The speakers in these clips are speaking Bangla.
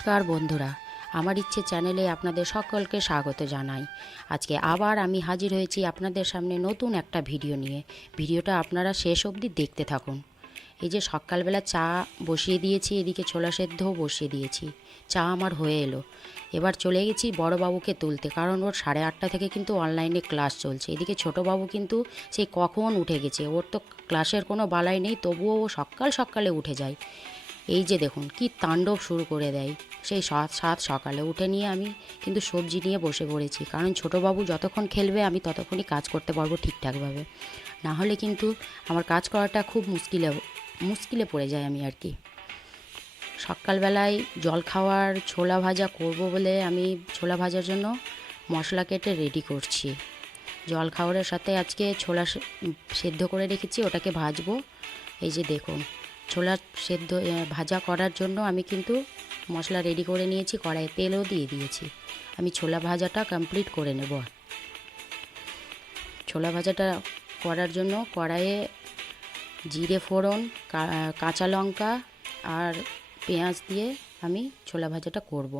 নমস্কার বন্ধুরা। আমার ইচ্ছে চ্যানেলে আপনাদের সকলকে স্বাগত জানাই। আজকে আবার আমি হাজির হয়েছি আপনাদের সামনে নতুন একটা ভিডিও নিয়ে। ভিডিওটা আপনারা শেষ অবধি দেখতে থাকুন। এই যে সকালবেলা চা বসিয়ে দিয়েছি, এদিকে ছোলা সেদ্ধও বসিয়ে দিয়েছি। চা আমার হয়ে এলো। এবার চলে গেছি বড়বাবুকে তুলতে, কারণ ওর সাড়ে আটটা থেকে কিন্তু অনলাইনে ক্লাস চলছে। এদিকে ছোটোবাবু কিন্তু সেই কখন উঠে গেছে, ওর তো ক্লাসের কোনো বালাই নেই, তবুও ও সকাল সকালে উঠে যায়। এই যে দেখুন, কি তাণ্ডব শুরু করে দেয়। সেই সাত সাত সকালে উঠে নিয়ে আমি কিন্তু সবজি নিয়ে বসে পড়েছি। কারণ ছোটোবাবু যতক্ষণ খেলবে, আমি ততক্ষণই কাজ করতে পারব ঠিকঠাকভাবে। না হলে কিন্তু আমার কাজ করাটা খুব মুশকিলে মুশকিলে পড়ে যায় আমি আর কি। সকালবেলায় জল খাওয়ার ছোলা ভাজা করব বলে আমি ছোলা ভাজার জন্য মশলা কেটে রেডি করছি। জল খাওয়ারের সাথে আজকে ছোলা সেদ্ধ করে রেখেছি, ওটাকে ভাজবো। এই যে দেখুন ছোলা সেদ্ধ ভাজা করার জন্য আমি কিন্তু মশলা রেডি করে নিয়েছি, কড়াইয়ে তেলও দিয়ে দিয়েছি। আমি ছোলা ভাজাটা কমপ্লিট করে নেব। ছোলা ভাজাটা করার জন্য কড়াইয়ে জিরে ফোড়ন কাঁচা লঙ্কা আর পেঁয়াজ দিয়ে আমি ছোলা ভাজাটা করব।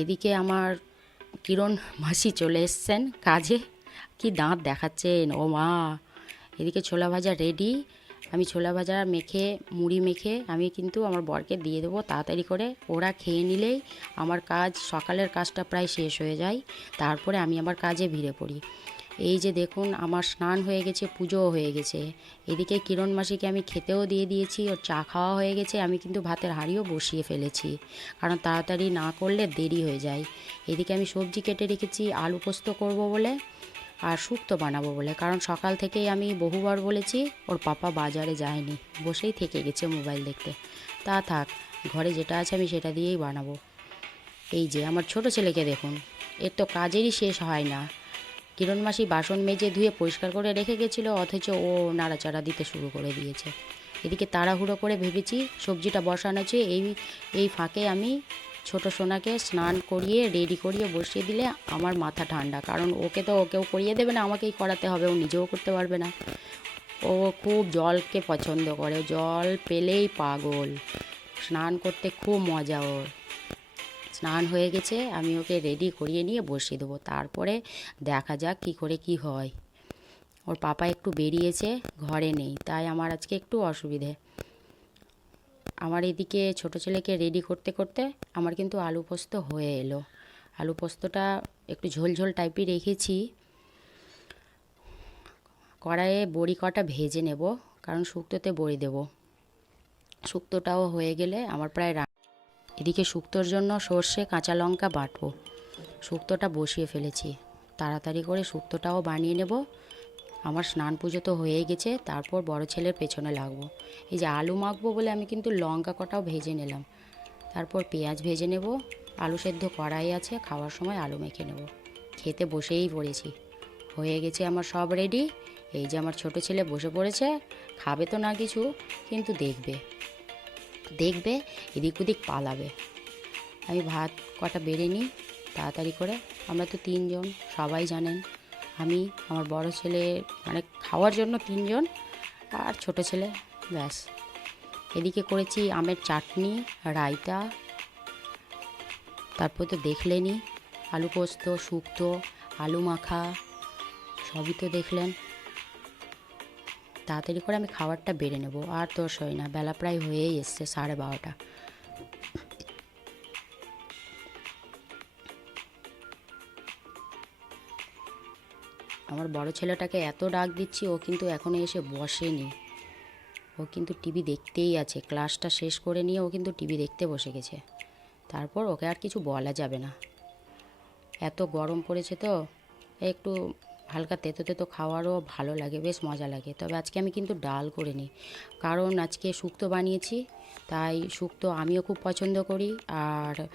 এদিকে আমার কিরণ মাসি চলে এসছেন কাজে। কি দাঁত দেখাচ্ছেন? ও মা! এদিকে ছোলা ভাজা রেডি আমি ছোলা ভাজা মেখে, মুড়ি মেখে আমি কিন্তু আমার বরকে দিয়ে দেবো তাড়াতাড়ি করে। ওরা খেয়ে নিলেই আমার কাজ সকালের কাজটা প্রায় শেষ হয়ে যায়। তারপরে আমি আমার কাজে ভিড়ে পড়ি। এই যে দেখুন, আমার স্নান হয়ে গেছে, পুজোও হয়ে গেছে। এদিকে কিরণ মাসিকে আমি খেতেও দিয়ে দিয়েছি, ওর চা খাওয়া হয়ে গেছে, আমি কিন্তু ভাতের হাঁড়িও বসিয়ে ফেলেছি। কারণ তাড়াতাড়ি না করলে দেরি হয়ে যায়। এদিকে আমি সবজি কেটে রেখেছি, আলু পোস্ত করব বলে। আর শুক্তো বানাবো বলে। কারণ সকাল থেকেই আমি বহুবার বলেছি, ওর পাপা বাজারে যায়নি। বসেই থেকে গেছে মোবাইল দেখতে। তা থাক, ঘরে যেটা আছে আমি সেটা দিয়েই বানাবো। এই যে, আমার ছোট ছেলেকে দেখুন। এর তো কাজেরই শেষ হয় না। কিরণ মাসি বাসন মেজে ধুয়ে পরিষ্কার করে রেখে গেছিল, অথচ ও নাড়াচাড়া দিতে শুরু করে দিয়েছে। এদিকে তাড়াহুড়ো করে ভেবেছি, সবজিটা বসানো আছে, এই এই ফাঁকে আমি ছোট সোনাকে স্নান করিয়ে, রেডি করিয়ে বসিয়ে দিলে আমার মাথা ঠান্ডা। কারণ ওকে তো ওকেও করিয়ে দেবে না, আমাকেই করাতে হবে, ও নিজেও করতে পারবে না। ও খুব জলকে পছন্দ করে জল পেলেই পাগল। স্নান করতে খুব মজা ওর। স্নান হয়ে গেছে, আমি ওকে রেডি করিয়ে নিয়ে বসিয়ে দেবো। তারপরে দেখা যাক কী করে কি হয়। ওর পাপা একটু বেরিয়েছে, ঘরে নেই, তাই আমার আজকে একটু অসুবিধে। আমার এদিকে ছোট ছেলেকে রেডি করতে করতে আমার কিন্তু আলু পোস্ত হয়ে এলো। আলু পোস্তটা একটু ঝোলঝোল ঝোল টাইপই রেখেছি। কড়াইয়ে বড়ি কটা ভেজে নেব, কারণ শুক্তোতে বড়ি দেব। শুক্তোটাও হয়ে গেলে আমার প্রায় এদিকে শুক্তোর জন্য সর্ষে, কাঁচা লঙ্কা বাটবো। শুক্তোটা বসিয়ে ফেলেছি। তাড়াতাড়ি করে শুক্তোটাও বানিয়ে নেব। আমার স্নান পুজো তো হয়ে গেছে, তারপর বড় ছেলের পেছনে লাগবো। এই যে আলু মাখবো বলে আমি কিন্তু লঙ্কা কটাও ভেজে নিলাম। তারপর পেঁয়াজ ভেজে নেব, আলু সেদ্ধ কড়াই আছে, খাওয়ার সময় আলু মেখে নেব। খেতে বসেই পড়েছি। হয়ে গেছে আমার সব রেডি এই যে আমার ছোট ছেলে বসে পড়েছে, খাবে তো না কিছু, কিন্তু দেখবে। দেখবে, এদিক ওদিক পালাবে। আমি ভাত কটা বেড়ে নিই, তাড়াতাড়ি করে। আমরা তো তিনজন, সবাই জানেন। আমি, আমার বড় ছেলে মানে খাওয়ার জন্য তিনজন আর ছোট ছেলে, ব্যাস। এদিকে করেছি আমের চাটনি, রায়তা, তারপর তো দেখলেনই, আলু পোস্ত, শুক্তো, আলু মাখা, সবই তো দেখলেন। তাড়াতাড়ি করে আমি খাবারটা বেড়ে নেব, আর তোর সই না, বেলা প্রায় হয়েই এসছে সাড়ে বারোটা। আমার বড় ছেলেটাকে এত ডাক দিচ্ছি, ও কিন্তু এখনও এসে বসেনি। ও কিন্তু টিভি দেখতেই আছে। ক্লাসটা শেষ করে নিয়ে ও কিন্তু টিভি দেখতে বসে গেছে। তারপর ওকে আর কিছু বলা যাবে না। এত গরম পড়েছে তো, একটু হালকা তেতো তেতো খাওয়ারও ভালো লাগে, বেশ মজা লাগে। তবে আজকে আমি কিন্তু ডাল করে নিই। কারণ আজকে শুক্তো বানিয়েছি, তাই শুক্তো আমিও খুব পছন্দ করি আর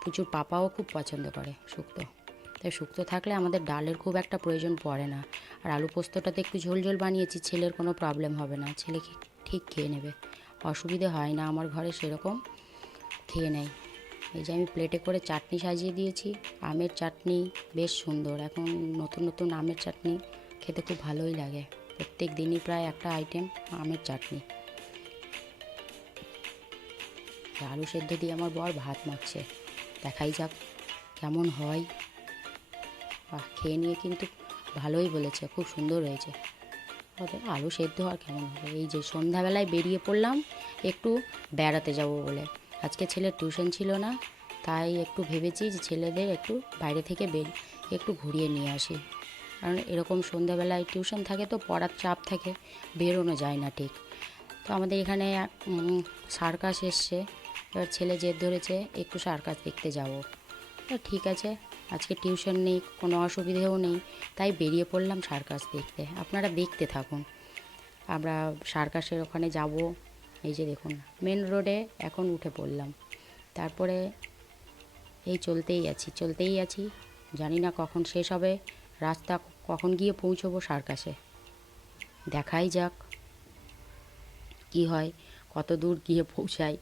প্রচুর পাপাও খুব পছন্দ করে শুক্তো। তাই শুক্তো থাকলে আমাদের ডালের খুব একটা প্রয়োজন পড়ে না। আর আলু পোস্তটাতে একটু ঝোল ঝোল বানিয়েছি, ছেলের কোনো প্রবলেম হবে না। ছেলে ঠিক খেয়ে নেবে। অসুবিধে হয় না, আমার ঘরে সেরকম খেয়ে নেয়। এই যে আমি প্লেটে করে চাটনি সাজিয়ে দিয়েছি, আমের চাটনি বেশ সুন্দর। এখন নতুন নতুন আমের চাটনি খেতে খুব ভালোই লাগে। প্রত্যেক দিনই প্রায় একটা আইটেম আমের চাটনি। আলু সেদ্ধ দিয়ে আমার বর ভাত মাখছে। দেখাই যাক কেমন হয়। বাহ, খেয়ে নিয়ে কিন্তু ভালোই বলেছে, খুব সুন্দর হয়েছে। তবে আলু সেদ্ধ আর কেমন হবে? এই যে সন্ধ্যাবেলায় বেরিয়ে পড়লাম, একটু বেড়াতে যাব বলে। আজকে ছেলের টিউশন ছিল না, তাই একটু ভেবেছি যে ছেলেদের একটু বাইরে থেকে বের, একটু ঘুরিয়ে নিয়ে আসি। কারণ এরকম সন্ধ্যাবেলায় টিউশন থাকে তো পড়ার চাপ থাকে, বেরোনো যায় না ঠিক। তো আমাদের এখানে সার্কাস এসছে, এবার ছেলে জেদ ধরেছে, একটু সার্কাস দেখতে যাব। ঠিক আছে আজকে টিউশন নেই, কোনো অসুবিধেও নেই, তাই বেরিয়ে পড়লাম সার্কাস দেখতে। আপনারা দেখতে থাকুন। আমরা সার্কাসের ওখানে যাব। এই যে দেখুন, মেন রোডে এখন উঠে পড়লাম। তারপরে এই চলতেই আছি চলতেই আছি। জানি না কখন শেষ হবে, রাস্তা কখন গিয়ে পৌঁছবো সার্কাসে। দেখাই যাক, কি হয়, কত দূর গিয়ে পৌঁছাই।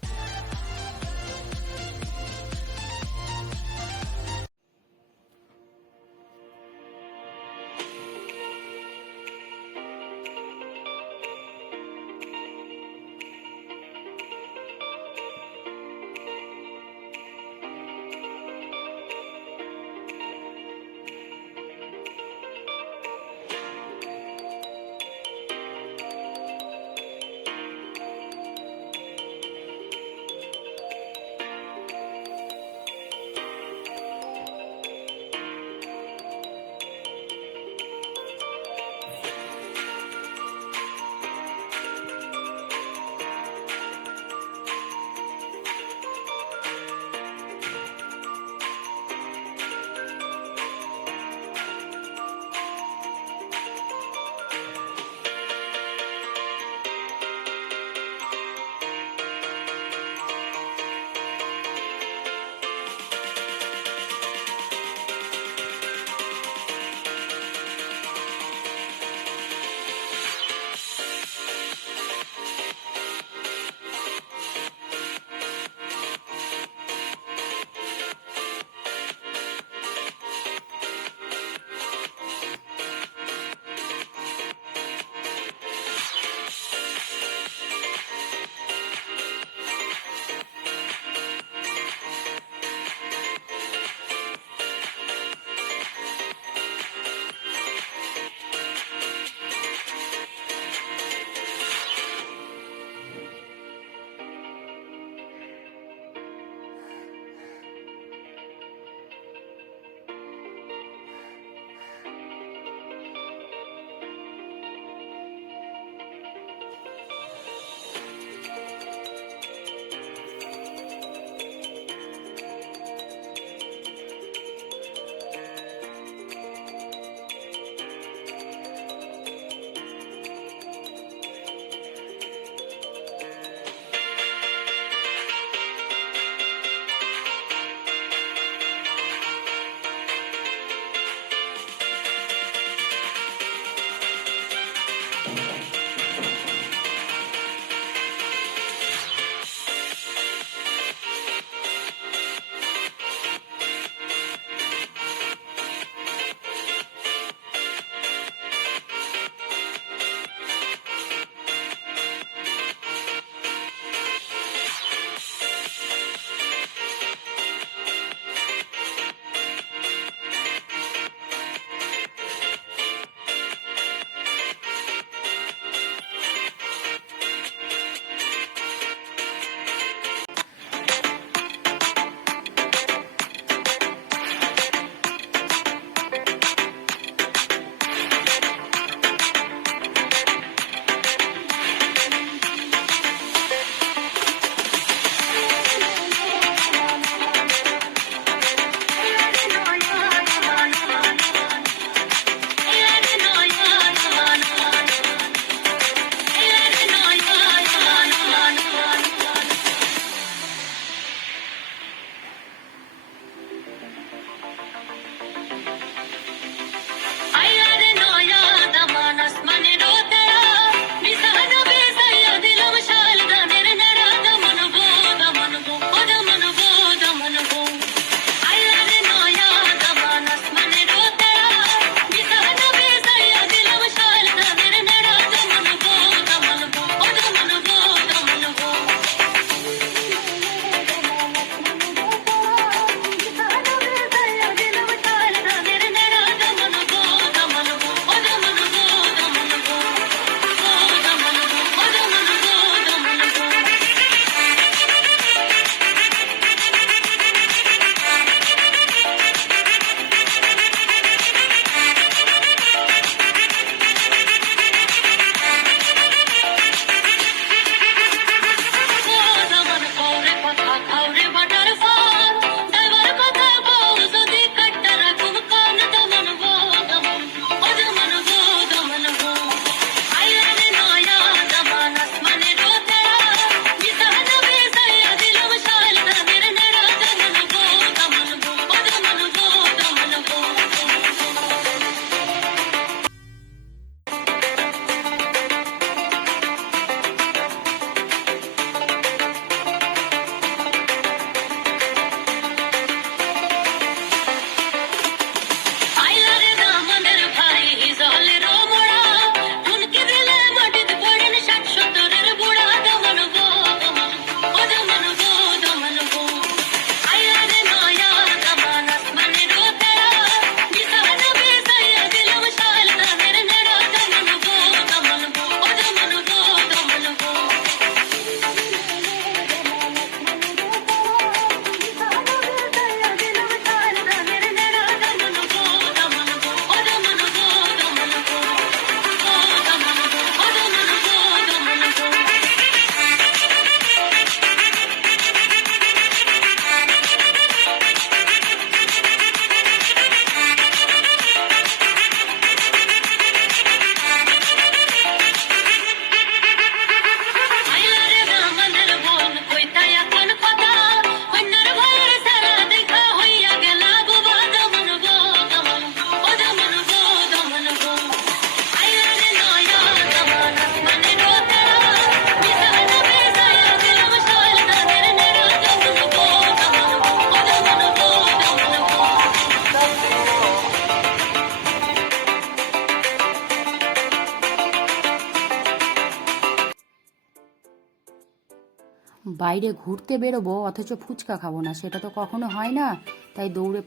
বাইরে ঘুরতে বেরোবো, অথচ ফুচকা খাব না। সেটা তো কখনো হয় না। তাই দৌড়ে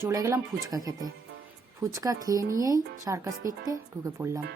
চলে গেলাম ফুচকা খেতে। ফুচকা খেয়ে নিয়েই সার্কাস দেখতে ঢুকে পড়লাম।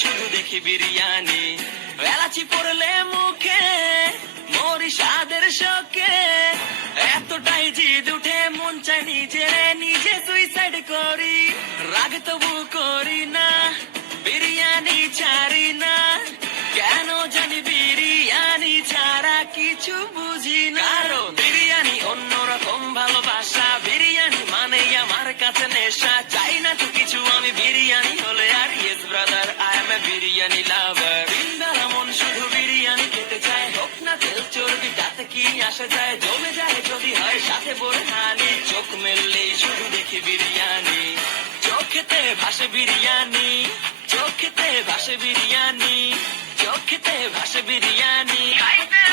শুধু দেখি বিরিয়ানি। এলাচি পড়লে মুখে মরি স্বাদের শোকে। এতটাই জিদ উঠে, মন চাই নিজে নিজে সুইসাইড করি। রাগ তবু করি না, বিরিয়ানি ছাড়ি না। এ বিরিয়ানি লাভার বিন্দারা মন শুধু বিরিয়ানি খেতে চায়। হোক না তেল চর্বি, তাতে কি আসা যায়? জমে যায় যদি হয় সাথে বোরহানি হানি। চোখ মেললেই শুধু দেখি বিরিয়ানি। চোখেতে ভাসে বিরিয়ানি। চোখেতে ভাসে বিরিয়ানি। চোখেতে ভাসে বিরিয়ানি। খাইতে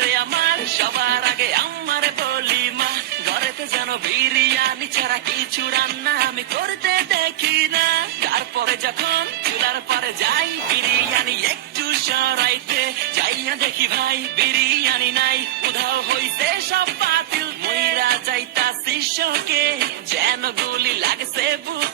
রে আমার সবার আগে আমার বলি মা ঘরেতে যেন বিরিয়ানি ছাড়া কিছু রান্না আমি করতে দেখি না। তারপরে যখন চুলার পরে যাই, বিরিয়ানি একটু সরাইতে। যাইয়া দেখি ভাই, বিরিয়ানি নাই, উধাও হইছে সব বাতিল। মইরা যাইতাছি শোকে, যেন গুলি লাগছে বুক।